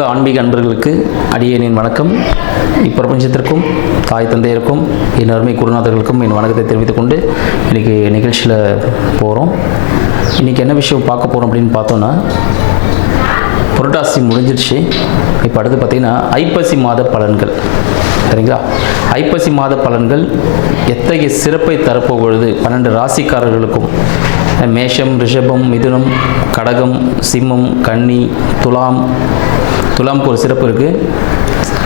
உலக ஆன்மீக அன்பர்களுக்கு அடியேனின் வணக்கம். இப்பிரபஞ்சத்திற்கும் தாய் தந்தையருக்கும் என் அருமை குருநாதர்களுக்கும் என் வணக்கத்தை தெரிவித்துக் கொண்டு இன்றைக்கி நிகழ்ச்சியில் போகிறோம். இன்றைக்கி என்ன விஷயம் பார்க்க போகிறோம் அப்படின்னு பார்த்தோன்னா, புரட்டாசி முடிஞ்சிருச்சு. இப்போ அடுத்து பார்த்திங்கன்னா ஐப்பசி மாத பலன்கள். சரிங்களா? ஐப்பசி மாத பலன்கள் எத்தகைய சிறப்பை தரப்போகிறது 12 ராசிக்காரர்களுக்கும். மேஷம், ரிஷபம், மிதுனம், கடகம், சிம்மம், கன்னி, துலாமுக்கு ஒரு சிறப்பு இருக்குது.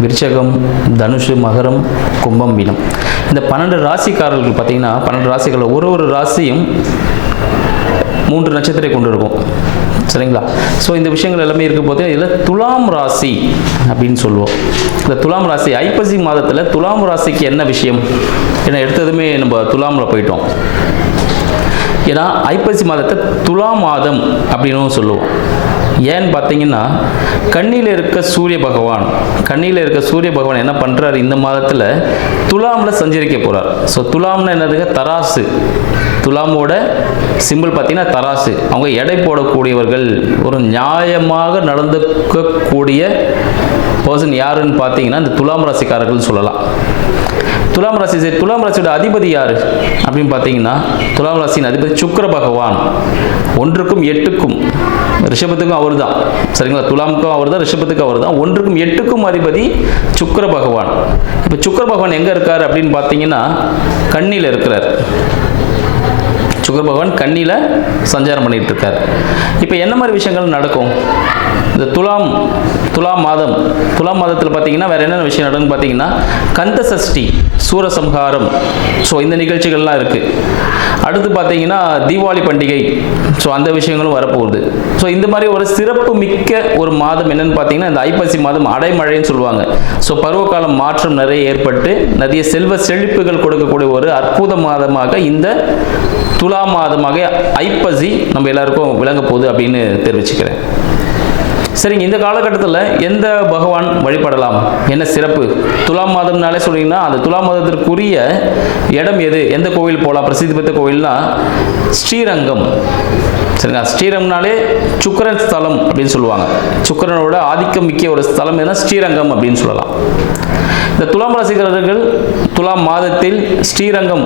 விருச்சகம், தனுஷு, மகரம், கும்பம், மீனம். இந்த 12 ராசிக்காரர்கள் பார்த்திங்கன்னா 12 ராசிகளில் ஒரு ராசியும் 3 நட்சத்திரத்தை கொண்டு இருக்கும். சரிங்களா? ஸோ இந்த விஷயங்கள் எல்லாமே இருக்கும் போது இதில் துலாம் ராசி அப்படின்னு சொல்லுவோம். இந்த துலாம் ராசி ஐப்பசி மாதத்தில் துலாம் ராசிக்கு என்ன விஷயம்? ஏன்னா எடுத்ததுமே நம்ம துலாமில் போயிட்டோம். ஏன்னா ஐப்பசி மாதத்தை துலா மாதம் அப்படின்னு சொல்லுவோம். ஏன்னு பார்த்தீங்கன்னா, கண்ணியில் இருக்க சூரிய பகவான் என்ன பண்ணுறாரு, இந்த மாதத்தில் துலாமில் சஞ்சரிக்க போகிறார். ஸோ துலாம்னு என்னதுங்க? தராசு. துலாமோட சிம்பிள் பார்த்தீங்கன்னா தராசு. அவங்க எடை போடக்கூடியவர்கள், ஒரு நியாயமாக நடந்துக்கக்கூடிய பர்சன் யாருன்னு பார்த்தீங்கன்னா இந்த துலாம் ராசிக்காரர்கள் சொல்லலாம். துலாம் ராசியோட அதிபதி யார் அப்படின்னு பார்த்தீங்கன்னா, துலாம் ராசியின் அதிபதி சுக்கிர பகவான். 1க்கும் 8க்கும், ரிஷபத்துக்கும் அவர் தான். சரிங்களா? துலாமுக்கும் அவர் தான், ரிஷபத்துக்கும் அவர் தான். 1க்கும் 8க்கும் அதிபதி சுக்கிர பகவான். இப்போ சுக்கிர பகவான் எங்கே இருக்கார் அப்படின்னு பார்த்தீங்கன்னா, கன்னியில் இருக்கிறார். சுக்கிர பகவான் கன்னியில் சஞ்சாரம் பண்ணிட்டு இருக்கார். இப்போ என்ன மாதிரி விஷயங்கள் நடக்கும் இந்த துலாம் மாதத்தில் பார்த்தீங்கன்னா வேறு என்னென்ன விஷயம் நடக்குன்னு பார்த்தீங்கன்னா, கந்த சஷ்டி, சூரசம்ஹாரம், ஸோ இந்த நிகழ்ச்சிகள்லாம் இருக்குது. அடுத்து பார்த்தீங்கன்னா தீபாவளி பண்டிகை, ஸோ அந்த விஷயங்களும் வரப்போகுது. ஸோ இந்த மாதிரி ஒரு சிறப்பு மிக்க ஒரு மாதம் என்னென்னு பார்த்தீங்கன்னா இந்த ஐப்பசி மாதம் அடைமழைன்னு சொல்லுவாங்க. ஸோ பருவகால மாற்றம் நிறைய ஏற்பட்டு நிறைய செல்வ செழிப்புகள் கொடுக்கக்கூடிய ஒரு அற்புத மாதமாக இந்த துலா மாதமாக ஐப்பசி நம்ம எல்லாருக்கும் விளங்க போகுது அப்படின்னு தெரிவிச்சுக்கிறேன். சரிங்க, இந்த காலகட்டத்தில் எந்த பகவான் வழிபடலாம், என்ன சிறப்பு? துலாம் மாதம்னாலே சொல்லிங்கன்னா அந்த துலாம் மாதத்திற்குரிய இடம் எது, எந்த கோவில் போகலாம்? பிரசித்தி பெற்ற கோவில்னா ஸ்ரீரங்கம். சரிங்களா? ஸ்ரீரங்கம்னாலே சுக்கிரன் ஸ்தலம் அப்படின்னு சொல்லுவாங்க. சுக்கிரனோட ஆதிக்கம் மிக்க ஒரு ஸ்தலம் எதுனா ஸ்ரீரங்கம் அப்படின்னு சொல்லலாம். இந்த துலாம் ராசிக்காரர்கள் துலாம் மாதத்தில் ஸ்ரீரங்கம்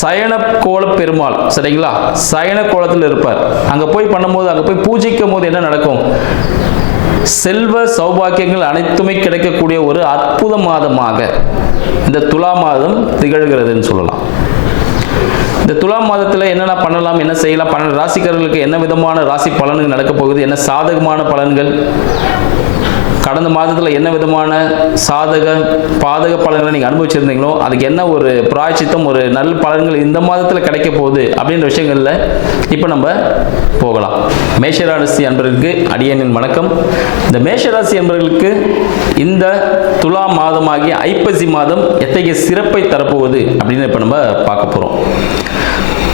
சயன கோல பெருமாள், சரிங்களா, சயன கோலத்தில் இருப்பார். அங்கே போய் பண்ணும்போது, அங்கே போய் பூஜிக்கும் போது என்ன நடக்கும்? செல்வ சௌபாக்கியங்கள் அனைத்துமே கிடைக்கக்கூடிய ஒரு அற்புத மாதமாக இந்த துலா மாதம் திகழ்கிறதுன்னு சொல்லலாம். இந்த துலாம் மாதத்தில் என்னென்ன பண்ணலாம், என்ன செய்யலாம், 12 ராசிக்காரர்களுக்கு என்ன விதமான ராசி பலன்கள் நடக்க போகுது, என்ன சாதகமான பலன்கள், கடந்த மாதத்தில் என்ன விதமான பாதக பலன்களை நீங்கள் அனுபவிச்சிருந்தீங்களோ அதுக்கு என்ன ஒரு பிராயச்சித்தம், ஒரு நல்ல பலன்கள் இந்த மாதத்தில் கிடைக்க போகுது அப்படின்ற விஷயங்களில் இப்போ நம்ம போகலாம். மேஷராசி அன்பர்களுக்கு அடியேனின் வணக்கம். இந்த மேஷராசி அன்பர்களுக்கு இந்த துலா மாதமாகிய ஐப்பசி மாதம் எத்தகைய சிறப்பை தரப்போகுது அப்படின்னு இப்போ நம்ம பார்க்க போகிறோம்.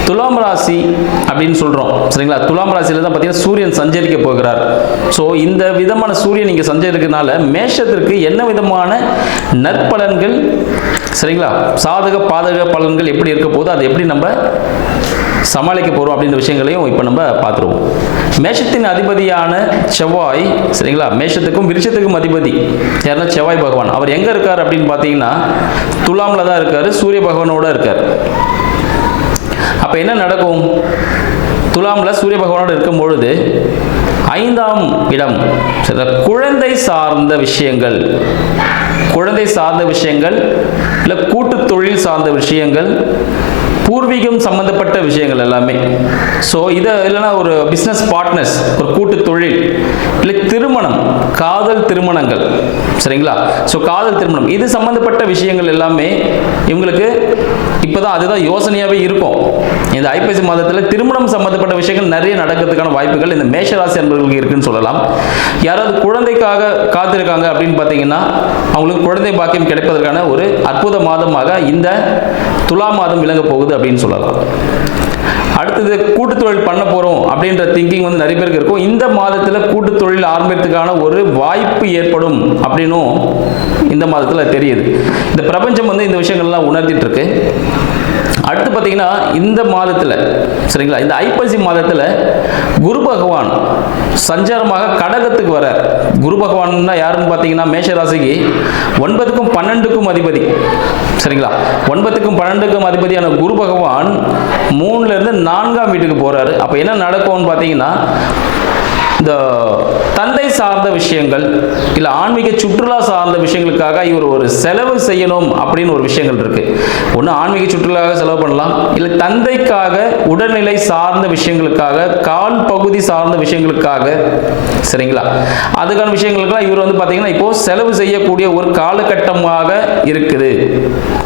துலாம் ராசி அப்படின்னு சொல்கிறோம். சரிங்களா? துலாம் ராசியில் தான் பார்த்தீங்கன்னா சூரியன் சஞ்சரிக்க போகிறார். ஸோ இந்த விதமான சூரியன் இங்கே சஞ்சரிக்கிறதுனால மேஷத்திற்கு என்ன விதமான நற்பலன்கள், சரிங்களா, சாதக பாதக பலன்கள் எப்படி இருக்க போது, அதை எப்படி நம்ம சமாளிக்க போகிறோம் அப்படின்ற விஷயங்களையும் இப்போ நம்ம பார்த்துருவோம். மேஷத்தின் அதிபதியான செவ்வாய், சரிங்களா, மேஷத்துக்கும் விருச்சத்துக்கும் அதிபதி யாருன்னா செவ்வாய் பகவான். அவர் எங்கே இருக்கார் அப்படின்னு பார்த்தீங்கன்னா துலாமில் தான் இருக்கார், சூரிய பகவானோட இருக்கார். அப்போ என்ன நடக்கும்? துலாமில் சூரிய பகவானோடு இருக்கும் பொழுது 5ஆம் இடம் குழந்தை சார்ந்த விஷயங்கள் இல்லை கூட்டு தொழில் சார்ந்த விஷயங்கள், பூர்வீகம் சம்பந்தப்பட்ட விஷயங்கள் எல்லாமே. ஸோ இதை இல்லைன்னா ஒரு பிஸ்னஸ் பார்ட்னர்ஸ், ஒரு கூட்டு தொழில், இல்லை திருமணம், காதல் திருமணங்கள், சரிங்களா? ஸோ காதல் திருமணம் இது சம்பந்தப்பட்ட விஷயங்கள் எல்லாமே இவங்களுக்கு இப்போதான் அதுதான் யோசனையாகவே இருக்கும். இந்த ஐப்பசி மாதத்தில் திருமணம் சம்பந்தப்பட்ட விஷயங்கள் நிறைய நடக்கிறதுக்கான வாய்ப்புகள் இந்த மேஷராசி அன்பர்களுக்கு இருக்குன்னு சொல்லலாம். யாராவது குழந்தைக்காக காத்திருக்காங்க அப்படின்னு பார்த்தீங்கன்னா அவங்களுக்கு குழந்தை பாக்கியம் கிடைப்பதற்கான ஒரு அற்புத மாதமாக இந்த துலா மாதம் விளங்க போகுது அப்படின்னு சொல்லலாம். அடுத்தது கூட்டு தொழில் பண்ண போகிறோம் அப்படின்ற திங்கிங் வந்து நிறைய பேருக்கு இருக்கும். இந்த மாதத்தில் கூட்டு தொழில் ஆரம்பிக்கிறதுக்கான ஒரு வாய்ப்பு ஏற்படும் அப்படின்னும் இந்த மாதத்தில் தெரியுது. இந்த பிரபஞ்சம் வந்து இந்த விஷயங்கள்லாம் உணர்த்திட்டு இருக்கு. அடுத்து பார்த்தீங்கன்னா இந்த மாதத்தில் சரிங்களா, இந்த ஐப்பசி மாதத்தில் குரு பகவான் சஞ்சாரமாக கடகத்துக்கு வரார். குரு பகவான்னா யாருன்னு பார்த்தீங்கன்னா மேஷராசிக்கு 9க்கும் 12க்கும் அதிபதி சரிங்களா. 9க்கும் 12க்கும் அதிபதியான குரு பகவான் 3லேருந்து 4ஆம் வீட்டுக்கு போறாரு. அப்போ என்ன நடக்கும்னு பார்த்தீங்கன்னா, இந்த தந்தை சார்ந்த விஷயங்கள் இல்லை ஆன்மீக சுற்றுலா சார்ந்த விஷயங்களுக்காக இவர் ஒரு செலவு செய்யணும் அப்படின்னு ஒரு விஷயங்கள் இருக்கு. ஒன்று ஆன்மீக சுற்றுலாவாக செலவு பண்ணலாம், இல்லை தந்தைக்காக உடல்நிலை சார்ந்த விஷயங்களுக்காக, கால் பகுதி சார்ந்த விஷயங்களுக்காக சரிங்களா, அதுக்கான விஷயங்களுக்கெல்லாம் இவர் வந்து பார்த்தீங்கன்னா இப்போ செலவு செய்யக்கூடிய ஒரு காலகட்டமாக இருக்குது.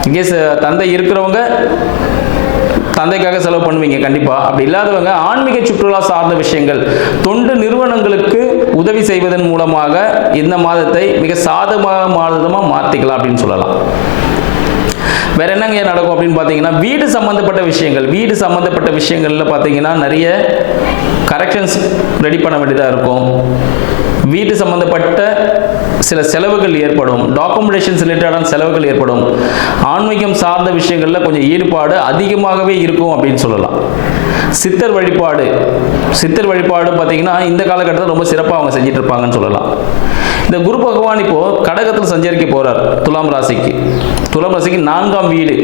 இன்கேஸ் தந்தை இருக்கிறவங்க தந்தைக்காக செலவு பண்ணுவீங்க கண்டிப்பா. அப்படி இல்லாதவங்க ஆன்மீக சுற்றுலா சார்ந்த விஷயங்கள், தொண்டு நிறுவனங்களுக்கு உதவி செய்வதன் மூலமாக இந்த மாதத்தை மிக சாதகமாக மாதமா மாத்திக்கலாம் அப்படின்னு சொல்லலாம். வேற என்னங்க நடக்கும் அப்படின்னு பார்த்தீங்கன்னா, வீடு சம்பந்தப்பட்ட விஷயங்கள், வீடு சம்பந்தப்பட்ட விஷயங்கள்ல பார்த்தீங்கன்னா நிறைய கரெக்ஷன்ஸ் ரெடி பண்ண வேண்டியதாக இருக்கும். வீட்டு சம்பந்தப்பட்ட சில செலவுகள் ஏற்படும், டாக்குமெண்டேஷன்ஸ் ரிலேட்டடான செலவுகள் ஏற்படும். ஆன்மீகம் சார்ந்த விஷயங்களில் கொஞ்சம் ஈடுபாடு அதிகமாகவே இருக்கும் அப்படின்னு சொல்லலாம். சித்தர் வழிபாடு, சித்தர் வழிபாடு பார்த்தீங்கன்னா இந்த காலகட்டத்தில் ரொம்ப சிறப்பாக அவங்க செஞ்சுட்டு இருப்பாங்கன்னு சொல்லலாம். இந்த குரு பகவான் இப்போ கடகத்தில் சஞ்சரிக்க போறார் துலாம் ராசிக்கு. துலாம் ராசிக்கு 4ஆம் வீடு.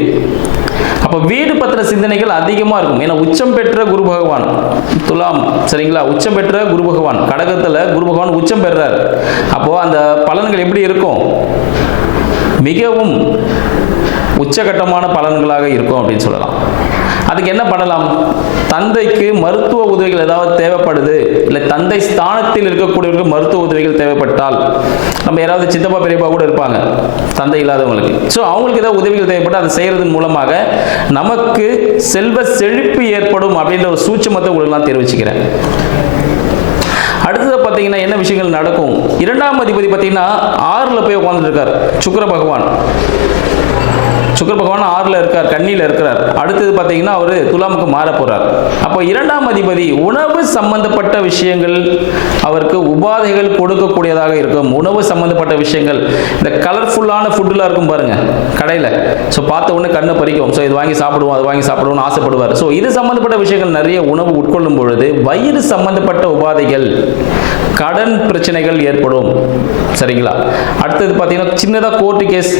அப்போ வீடு பத்திர சிந்தனைகள் அதிகமாக இருக்கும். ஏன்னா உச்சம் பெற்ற குரு பகவான் துலாம் சரிங்களா, உச்சம் பெற்ற குரு பகவான் கடகத்தில் குரு பகவான் உச்சம் பெறார். அப்போ அந்த பலன்கள் எப்படி இருக்கும்? மிகவும் உச்சகட்டமான பலன்களாக இருக்கும் அப்படின்னு சொல்லலாம். அதுக்கு என்ன பண்ணலாம்? தந்தைக்கு மருத்துவ உதவிகள் ஏதாவது தேவைப்படுது, இல்லை தந்தை ஸ்தானத்தில் இருக்கக்கூடியவர்களுக்கு மருத்துவ உதவிகள் தேவைப்பட்டால், நம்ம யாராவது சித்தப்பா பெரியப்பா கூட இருப்பாங்க தந்தை இல்லாதவங்களுக்கு, ஸோ அவங்களுக்கு ஏதாவது உதவிகள் தேவைப்பட்டால் அதை செய்யறதன் மூலமாக நமக்கு செல்வ செழிப்பு ஏற்படும் அப்படின்ற ஒரு சூட்சமத்தை உங்களுக்கு தெரிவிச்சுக்கிறேன். அடுத்தது பார்த்தீங்கன்னா என்ன விஷயங்கள் நடக்கும்? 2ஆம் அதிபதி பார்த்தீங்கன்னா 6ல் போய் உட்கார்ந்துட்டு இருக்கார். சுக்கிர பகவான் 6ல் இருக்கார், கன்னியில் இருக்கிறார். அடுத்தது பார்த்தீங்கன்னா அவர் துலாமுக்கு மாற போறார். அப்போ 2ஆம் அதிபதி உணவு சம்பந்தப்பட்ட விஷயங்கள் அவருக்கு உபாதைகள் கொடுக்கக்கூடியதாக இருக்கும். உணவு சம்பந்தப்பட்ட விஷயங்கள், இந்த கலர்ஃபுல்லான ஃபுட்டுலாம் இருக்கும் பாருங்க கடையில், ஸோ பார்த்த உடனே கண்ணை பறிக்கும். ஸோ இது வாங்கி சாப்பிடுவோம், அது வாங்கி சாப்பிடுவோம்னு ஆசைப்படுவார். ஸோ இது சம்பந்தப்பட்ட விஷயங்கள் நிறைய உணவு உட்கொள்ளும் பொழுது வயிறு சம்பந்தப்பட்ட உபாதைகள், கடன் பிரச்சனைகள் ஏற்படும் சரிங்களா. அடுத்தது பார்த்தீங்கன்னா சின்னதாக கோர்ட்டு கேஸ்,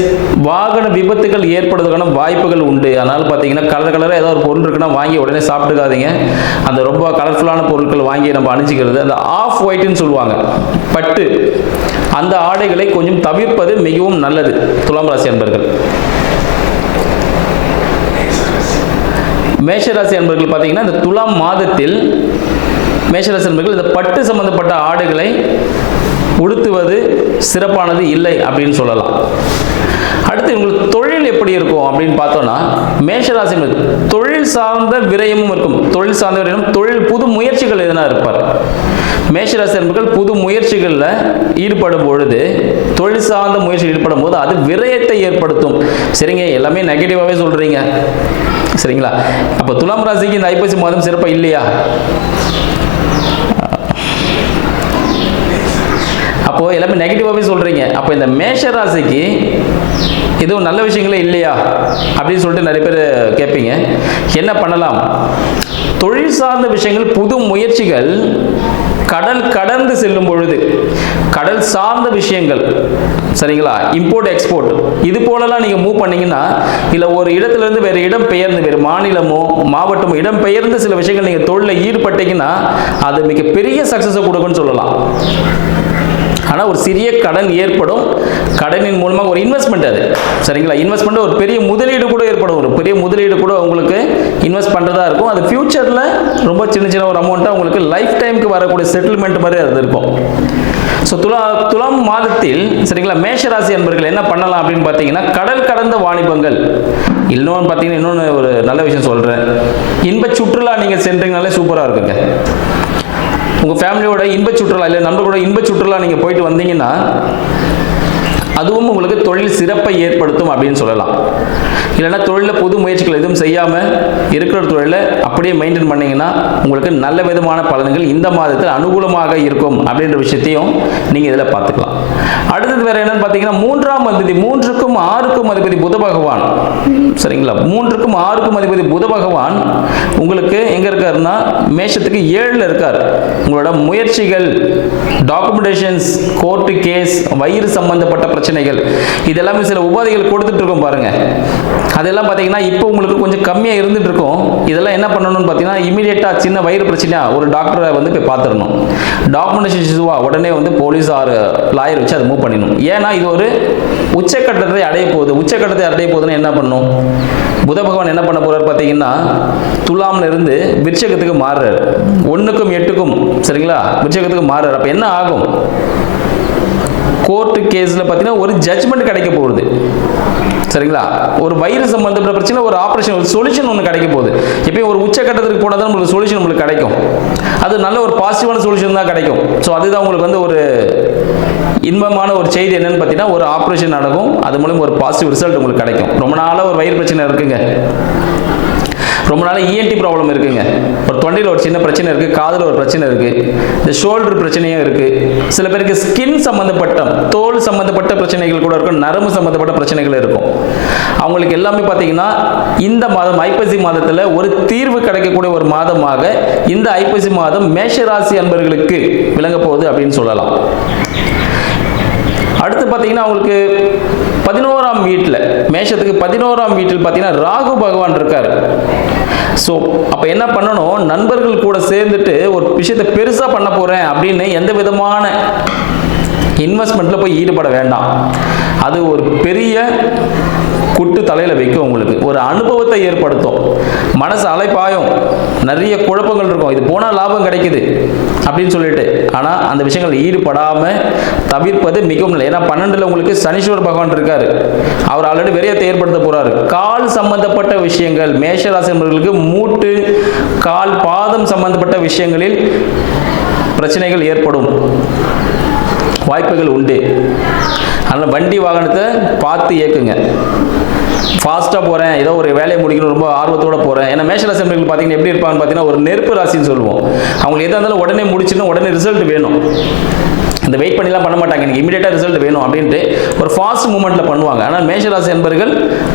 வாகன விபத்துகள் ஏற்படுவதற்கான வாய்ப்புகள் உண்டு. அதனால் பார்த்தீங்கன்னா கலராக ஏதாவது ஒரு பொருள் இருக்குன்னா வாங்கி உடனே சாப்பிட்டுக்காதீங்க. அந்த ரொம்ப கலர்ஃபுல்லான பொருட்கள் வாங்கி நம்ம அணிஞ்சிக்கிறது, அந்த ஆஃப் ஒயிட்னு சொல்லுவாங்க பட்டு, அந்த ஆடைகளை கொஞ்சம் தவிர்ப்பது மிகவும் நல்லது துலாம் ராசி அன்பர்கள். மேஷராசி அன்பர்கள் பார்த்தீங்கன்னா இந்த துலாம் மாதத்தில் மேஷராசி அன்பர்கள் இந்த பட்டு சம்பந்தப்பட்ட ஆடைகளை உடுத்துவது சிறப்பானது இல்லை அப்படின்னு சொல்லலாம். அடுத்து உங்களுக்கு தொழில் எப்படி இருக்கும் அப்படின்னு பார்த்தோம்னா, மேஷராசி தொழில் சார்ந்த விரயமும் இருக்கும். தொழில் சார்ந்த விரயம், தொழில் புது முயற்சிகள் எதனா இருப்பார். மேஷராசி என்பர்கள் புது முயற்சிகளில் ஈடுபடும் பொழுது, தொழில் சார்ந்த முயற்சியில் ஈடுபடும் போது அது விரயத்தை ஏற்படுத்தும். சரிங்க, எல்லாமே நெகட்டிவாகவே சொல்றீங்க சரிங்களா. அப்போ துலாம் ராசிக்கு இந்த ஐப்பசி மாதம் சிறப்பாக இல்லையா? அப்போ எல்லாமே நெகட்டிவாகவே சொல்றீங்க. அப்போ இந்த மேஷ ராசிக்கு எதுவும் நல்ல விஷயங்களே இல்லையா அப்படின்னு சொல்லிட்டு நிறைய பேர் கேட்பீங்க. என்ன பண்ணலாம்? தொழில் சார்ந்த விஷயங்கள், புது முயற்சிகள், கடல் கடந்து செல்லும் பொழுது கடல் சார்ந்த விஷயங்கள் சரிங்களா, இம்போர்ட் எக்ஸ்போர்ட், இது போலலாம் நீங்கள் மூவ் பண்ணீங்கன்னா, இல்லை ஒரு இடத்துல இருந்து வேறு இடம் பெயர்ந்து, வேறு மாநிலமோ மாவட்டமோ இடம் பெயர்ந்து சில விஷயங்கள் நீங்கள் தொழிலில் ஈடுபட்டீங்கன்னா அது மிகப்பெரிய சக்ஸஸை கொடுக்குன்னு சொல்லலாம். ஆனால் ஒரு சிறிய கடன் ஏற்படும். கடனின் மூலமாக ஒரு இன்வெஸ்ட்மெண்ட், அது சரிங்களா, இன்வெஸ்ட்மெண்ட் ஒரு பெரிய முதலீடு கூட ஏற்படும். ஒரு பெரிய முதலீடு கூட உங்களுக்கு இன்வெஸ்ட் பண்ணுறதா இருக்கும். அது ஃபியூச்சரில் ரொம்ப சின்ன சின்ன ஒரு அமௌண்ட்டாக உங்களுக்கு லைஃப் டைமுக்கு வரக்கூடிய செட்டில்மெண்ட் மாதிரி அது இருக்கும். ஸோ துலாம் மாதத்தில் சரிங்களா மேஷராசி என்பர்கள் என்ன பண்ணலாம் அப்படின்னு பார்த்தீங்கன்னா, கடல் கடந்த வாணிபங்கள். இன்னொன்று பார்த்தீங்கன்னா, இன்னொன்று ஒரு நல்ல விஷயம் சொல்கிறேன், இன்ப சுற்றுலா நீங்கள் சென்றீங்கனாலே சூப்பராக இருக்குங்க. உங்கள் ஃபேமிலியோட இன்ப சுற்றுலா இல்லை நண்பர்களோட இன்ப சுற்றுலா நீங்கள் போயிட்டு வந்தீங்கன்னா அதுவும் உங்களுக்கு தொழில் சிறப்பை ஏற்படுத்தும் அப்படின்னு சொல்லலாம். இல்லைன்னா தொழிலில் புது முயற்சிகள் எதுவும் செய்யாமல் இருக்கிற தொழிலை அப்படியே மெயின்டைன் பண்ணிங்கன்னா உங்களுக்கு நல்ல விதமான பலன்கள் இந்த மாதத்தில் அனுகூலமாக இருக்கும் அப்படின்ற விஷயத்தையும் நீங்கள் இதில் பார்த்துக்கலாம். அடுத்தது வேறு என்னன்னு பார்த்தீங்கன்னா 3ஆம் அதிபதி 3க்கும் 6க்கும் அதிபதி புத பகவான். சரிங்களா, 3க்கும் 6க்கும் அதிபதி புத பகவான் உங்களுக்கு எங்கே இருக்காருன்னா மேஷத்துக்கு 7ல் இருக்கார். உங்களோட முயற்சிகள், டாக்குமெண்டேஷன்ஸ், கோர்ட்டு கேஸ், வயிறு சம்பந்தப்பட்ட பிரச்சனைகள், இதெல்லாமே சில உபாதைகள் கொடுத்துட்டு இருக்கோம் பாருங்க. அதெல்லாம் பார்த்தீங்கன்னா இப்போ உங்களுக்கு கொஞ்சம் கம்மியாக இருந்துட்டு இருக்கும். இதெல்லாம் என்ன பண்ணணும்னு பார்த்தீங்கன்னா இமீடியட்டாக சின்ன வயிறு பிரச்சனையா ஒரு டாக்டரை வந்து போய் பார்த்துடணும். டாக்குமெண்டேஷன் இஷ்யூவா உடனே வந்து போலீஸ் ஆர் லாயர் வச்சு அதை மூவ் பண்ணிடணும். ஏன்னா இது ஒரு உச்சக்கட்டத்தை அடைய போகுது. உச்சக்கட்டத்தை அடைய போகுதுன்னு என்ன பண்ணும், புத பகவான் என்ன பண்ண போறாரு பார்த்தீங்கன்னா துலாம்ல இருந்து விருச்சகத்துக்கு மாறுறாரு. 1க்கும் 8க்கும் சரிங்களா, விருச்சகத்துக்கு மாறுறாரு. அப்போ என்ன ஆகும், கோர்ட்டு கேஸில் பார்த்தீங்கன்னா ஒரு ஜட்ஜ்மெண்ட் கிடைக்க போகுது. சரிங்களா, ஒரு வயிறு சம்பந்தப்பட்ட பிரச்சனை, ஒரு ஆப்ரேஷன், ஒரு சொல்யூஷன் ஒன்று கிடைக்க போகுது. எப்பயும் ஒரு உச்சக்கட்டத்துக்கு போனால் தான் உங்களுக்கு சொல்யூஷன் உங்களுக்கு கிடைக்கும். அது நல்ல ஒரு பாசிட்டிவான சொல்யூஷன் தான் கிடைக்கும். ஸோ அதுதான் உங்களுக்கு வந்து ஒரு இன்பமான ஒரு செய்தி என்னன்னு பார்த்தீங்கன்னா ஒரு ஆப்ரேஷன் நடக்கும், அது மூலம் ஒரு பாசிட்டிவ் ரிசல்ட் உங்களுக்கு கிடைக்கும். ரொம்ப நாளாக ஒரு வயிறு பிரச்சனை இருக்குங்க, ரொம்ப நாளாக இஎன்டி ப்ராப்ளம் இருக்குங்க, ஒரு தொண்டையில் ஒரு சின்ன பிரச்சனை இருக்குது, காதில் ஒரு பிரச்சனை இருக்குது, இந்த ஷோல்டர் பிரச்சனையும் இருக்குது, சில பேருக்கு ஸ்கின் சம்மந்தப்பட்ட தோல் சம்மந்தப்பட்ட பிரச்சனைகள் கூட இருக்கும், நரம்பு சம்மந்தப்பட்ட பிரச்சனைகள் இருக்கும். அவங்களுக்கு எல்லாமே பார்த்தீங்கன்னா இந்த மாதம் ஐப்பசி மாதத்தில் ஒரு தீர்வு கிடைக்கக்கூடிய ஒரு மாதமாக இந்த ஐப்பசி மாதம் மேஷராசி அன்பர்களுக்கு விளங்க போகுது அப்படின்னு சொல்லலாம். அடுத்து பார்த்தீங்கன்னா அவங்களுக்கு 11ஆம் வீட்டில், மேஷத்துக்கு 11ஆம் வீட்டில் பார்த்தீங்கன்னா ராகு பகவான் இருக்கார். ஸோ அப்போ என்ன பண்ணணும், நண்பர்கள் கூட சேர்ந்துட்டு ஒரு விஷயத்தை பெருசாக பண்ண போகிறேன் அப்படின்னு எந்த விதமான இன்வெஸ்ட்மெண்ட்டில் போய் ஈடுபட வேண்டாம். அது ஒரு பெரிய குட்டு தலையில் வைக்கும், உங்களுக்கு ஒரு அனுபவத்தை ஏற்படுத்தும், மனசு அலைப்பாயும், நிறைய குழப்பங்கள் இருக்கும், இது போனால் லாபம் கிடைக்குது அப்படின்னு சொல்லிட்டு. ஆனால் அந்த விஷயங்கள் ஈடுபடாமல் தவிர்ப்பது மிகவும் இல்லை. ஏன்னா 12ல் உங்களுக்கு சனீஸ்வர பகவான் இருக்காரு, அவர் ஆல்ரெடி விரயத்தை ஏற்படுத்த போறாரு. கால் சம்பந்தப்பட்ட விஷயங்கள், மேஷராசி நண்பர்களுக்கு மூட்டு, கால், பாதம் சம்பந்தப்பட்ட விஷயங்களில் பிரச்சனைகள் ஏற்படும் வாய்ப்புகள் உண்டு. அதனால் வண்டி வாகனத்தை பார்த்து இயக்குங்க. ஃபாஸ்ட்டாக போகிறேன், ஏதோ ஒரு வேலையை முடிக்கணும், ரொம்ப ஆர்வத்தோடு போகிறேன். ஏன்னா மேஷராசி நண்பர்கள் பார்த்தீங்கன்னா எப்படி இருப்பாங்கன்னு பார்த்தீங்கன்னா ஒரு நெருப்பு ராசின்னு சொல்லுவோம். அவங்களுக்கு எதாக இருந்தாலும் உடனே முடிச்சுன்னு உடனே ரிசல்ட் வேணும். இந்த வெயிட் பண்ணிலாம் பண்ண மாட்டாங்க, எனக்கு இமீடியட்டாக ரிசல்ட் வேணும் அப்படின்ட்டு ஒரு ஃபாஸ்ட் மூமெண்ட்டில் பண்ணுவாங்க. ஆனால் மேஷராசி நண்பர்கள்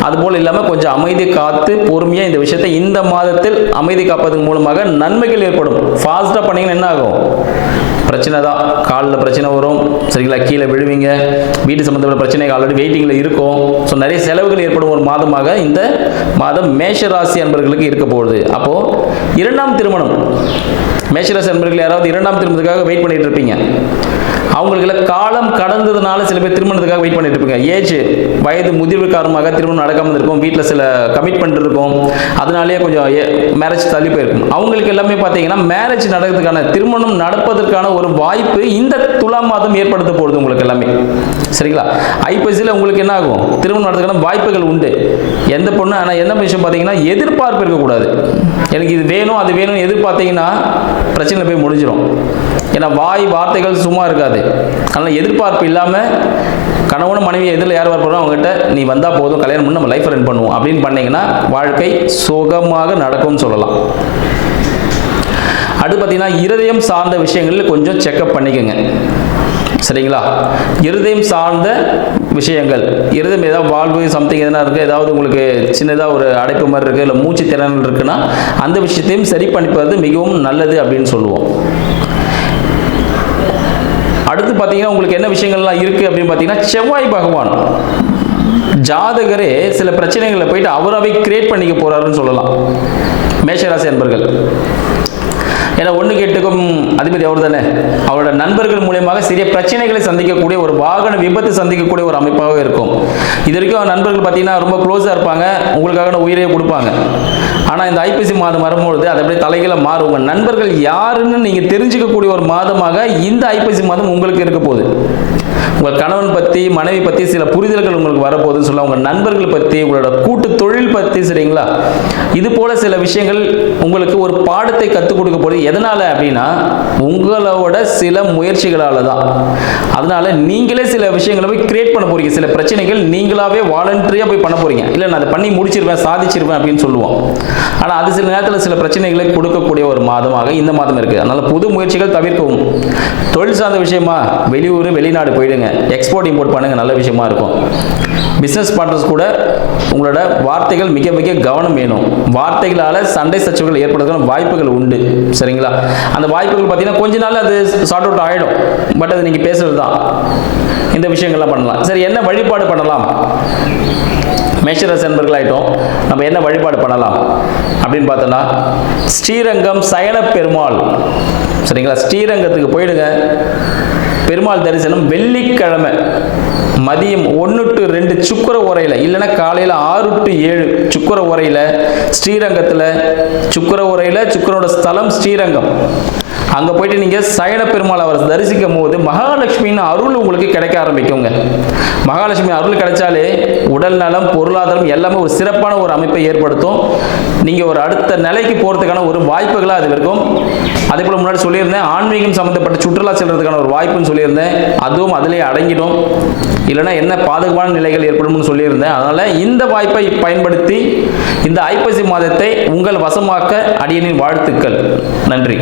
அதுபோல் இல்லாமல் கொஞ்சம் அமைதி காத்து பொறுமையாக இந்த விஷயத்தை இந்த மாதத்தில் அமைதி காப்பதன் மூலமாக நன்மைகள் ஏற்படும். ஃபாஸ்ட்டாக பண்ணிங்கன்னா என்ன ஆகும், பிரச்சனை தான், காலில் பிரச்சனை வரும், சரிங்களா, கீழே விழுவீங்க, வீட்டு சம்மந்தப்பட்ட பிரச்சனை ஆல்ரெடி வெயிட்டிங்கில் இருக்கும். ஸோ நிறைய செலவுகள் ஏற்படும் ஒரு மாதமாக இந்த மாதம் மேஷராசி அன்பர்களுக்கு இருக்க போகுது. அப்போது 2ஆம் திருமணம், மேஷராசி அன்பர்கள் யாராவது 2ஆம் திருமணத்துக்காக வெயிட் பண்ணிட்டு இருப்பீங்க, அவங்களுக்கு காலம் கடந்ததுனால சில பேர் திருமணத்துக்காக வெயிட் பண்ணிட்டு இருப்பீங்க. ஏஜ் வயது முதிர்வு காரணமாக திருமணம் நடக்காமல் இருக்கும், வீட்டில் சில கமிட்மெண்ட் இருக்கும், அதனாலேயே கொஞ்சம் மேரேஜ் தள்ளி போயிருக்கும். அவங்களுக்கு எல்லாமே பார்த்தீங்கன்னா மேரேஜ் நடக்கிறதுக்கான, திருமணம் நடப்பதற்கான ஒரு வாய்ப்பு இந்த துலாம் மாதம் ஏற்படுத்த போகுது உங்களுக்கு எல்லாமே. சரிங்களா, ஐப்பசியில் உங்களுக்கு என்ன ஆகும், திருமணம் நடக்கிறதுக்கான வாய்ப்புகள் உண்டு. எந்த பொண்ணு, ஆனால் என்ன விஷயம் பார்த்தீங்கன்னா எதிர்பார்ப்பு இருக்கக்கூடாது. எனக்கு இது வேணும் அது வேணும் எதிர்பார்த்தீங்கன்னா பிரச்சனை போய் முடிஞ்சிடும். ஏன்னா வார்த்தைகள் சும்மா இருக்காது. அதனால் எதிர்பார்ப்பு இல்லாமல் கணவனும் மனைவி எதில் யார் வரப்போகிறோம் அவங்ககிட்ட நீ வந்தால் போதும், கல்யாணம் பண்ணி நம்ம லைஃப் ரன் பண்ணுவோம் அப்படின்னு பண்ணிங்கன்னா வாழ்க்கை சுகமாக நடக்கும்னு சொல்லலாம். அடுத்து பார்த்தீங்கன்னா இருதயம் சார்ந்த விஷயங்களில் கொஞ்சம் செக்அப் பண்ணிக்கோங்க. சரிங்களா, இருதயம் சார்ந்த விஷயங்கள், இருதயம் ஏதாவது வாழ்வு சம்திங் எதனா இருக்குது, ஏதாவது உங்களுக்கு சின்னதாக ஒரு அடைப்பு மாதிரி இருக்குது, இல்லை மூச்சு திறன் இருக்குன்னா அந்த விஷயத்தையும் சரி பண்ணிப்பது மிகவும் நல்லது அப்படின்னு சொல்லுவோம். அடுத்து பார்த்தீங்கன்னா உங்களுக்கு என்ன விஷயங்கள்லாம் இருக்குது அப்படின்னு பார்த்தீங்கன்னா செவ்வாய் பகவான் ஜாதகரே சில பிரச்சனைகளை போயிட்டு அவராகவே கிரியேட் பண்ணிக்க போகிறாருன்னு சொல்லலாம் மேஷராசி அன்பர்கள். ஏன்னா 1க்கு 8க்கும் அதிபதி அவர் தானே, அவரோட நண்பர்கள் மூலியமாக சிறிய பிரச்சனைகளை சந்திக்கக்கூடிய, ஒரு வாகன விபத்து சந்திக்கக்கூடிய ஒரு அமைப்பாக இருக்கும். இது வரைக்கும் நண்பர்கள் பார்த்தீங்கன்னா ரொம்ப க்ளோஸாக இருப்பாங்க, உங்களுக்காக உயிரையே கொடுப்பாங்க. ஆனால் இந்த ஐப்பசி மாதம் வரும்பொழுது அதை அப்படியே தலைகளை மாறும். உங்கள் நண்பர்கள் யாருன்னு நீங்கள் தெரிஞ்சுக்கக்கூடிய ஒரு மாதமாக இந்த ஐப்பசி மாதம் உங்களுக்கு இருக்க போகுது. உங்கள் கணவன் பற்றி, மனைவி பற்றி சில புரிதல்கள் உங்களுக்கு வரப்போகுதுன்னு சொல்லலாம். உங்கள் நண்பர்கள் பற்றி, உங்களோட கூட்டு தொழில் பற்றி, சரிங்களா? இது போல சில விஷயங்கள் உங்களுக்கு ஒரு பாடத்தை கற்றுக் கொடுக்க போகுது. எதனால் அப்படின்னா உங்களோட சில முயற்சிகளால் தான். அதனால நீங்களே சில விஷயங்களை போய் கிரியேட் பண்ண போறீங்க. சில பிரச்சனைகள் நீங்களாவே வாலண்டரியாக போய் பண்ண போறீங்க. இல்லை நான் அதை பண்ணி முடிச்சிருவேன், சாதிச்சிருவேன் அப்படின்னு சொல்லுவோம். ஆனால் அது சில நேரத்தில் சில பிரச்சனைகளை கொடுக்கக்கூடிய ஒரு மாதமாக இந்த மாதம் இருக்குது. அதனால் புது முயற்சிகள் தவிர்க்கவும். தொழில் சார்ந்த விஷயமா வெளியூர் வெளிநாடு போயிடுங்க, எக்ஸ்போர்ட் இம்போர்ட் பண்ணுங்க, நல்ல விஷயமா இருக்கும். பிஸ்னஸ் பார்ட்னர்ஸ் கூட உங்களோட வார்த்தைகள் மிக மிக கவனம் வேணும். வார்த்தைகளால் சண்டை சச்சரவுகள் ஏற்படுறதுக்கான வாய்ப்புகள் உண்டு, சரிங்களா? அந்த வாய்ப்புகள் பார்த்தீங்கன்னா கொஞ்ச நாள் அது சார்ட் அவுட் ஆகிடும். பட் அது நீங்கள் பேசுறது தான். இந்த விஷயங்கள்லாம் பண்ணலாம். சரி, என்ன வழிபாடு பண்ணலாம்? மேஷராசி நண்பர்கள் ஆகிட்டோம். நம்ம என்ன வழிபாடு பண்ணலாம் அப்படின்னு பார்த்தோன்னா, ஸ்ரீரங்கம் சயன பெருமாள், சரிங்களா? ஸ்ரீரங்கத்துக்கு போயிடுங்க. பெருமாள் தரிசனம் வெள்ளிக்கிழமை மதியம் 1 to 2 சுக்கர உரையில், இல்லைன்னா காலையில் 6 to 7 சுக்கர உரையில் ஸ்ரீரங்கத்தில். சுக்கர உரையில் சுக்கரோட ஸ்தலம் ஸ்ரீரங்கம். அங்கே போயிட்டு நீங்கள் சயன பெருமாள் அவரை தரிசிக்கும் போது மகாலட்சுமியின் அருள் உங்களுக்கு கிடைக்க ஆரம்பிக்குங்க. மகாலட்சுமி அருள் கிடைச்சாலே உடல் நலம், பொருளாதாரம் எல்லாமே ஒரு சிறப்பான ஒரு அமைப்பை ஏற்படுத்தும். நீங்கள் ஒரு அடுத்த நிலைக்கு போகிறதுக்கான ஒரு வாய்ப்புகளாக அது இருக்கும். அதே போல் முன்னாடி சொல்லியிருந்தேன், ஆன்மீகம் சம்மந்தப்பட்ட சுற்றுலா செல்றதுக்கான ஒரு வாய்ப்புன்னு சொல்லியிருந்தேன். அதுவும் அதிலேயே அடங்கிடும். இல்லைன்னா என்ன பாதுகாப்பான நிலைகள் ஏற்படும்னு சொல்லியிருந்தேன். அதனால் இந்த வாய்ப்பை பயன்படுத்தி இந்த ஐப்பசி மாதத்தை உங்கள் வசமாக்க அடியனின் வாழ்த்துக்கள். நன்றி.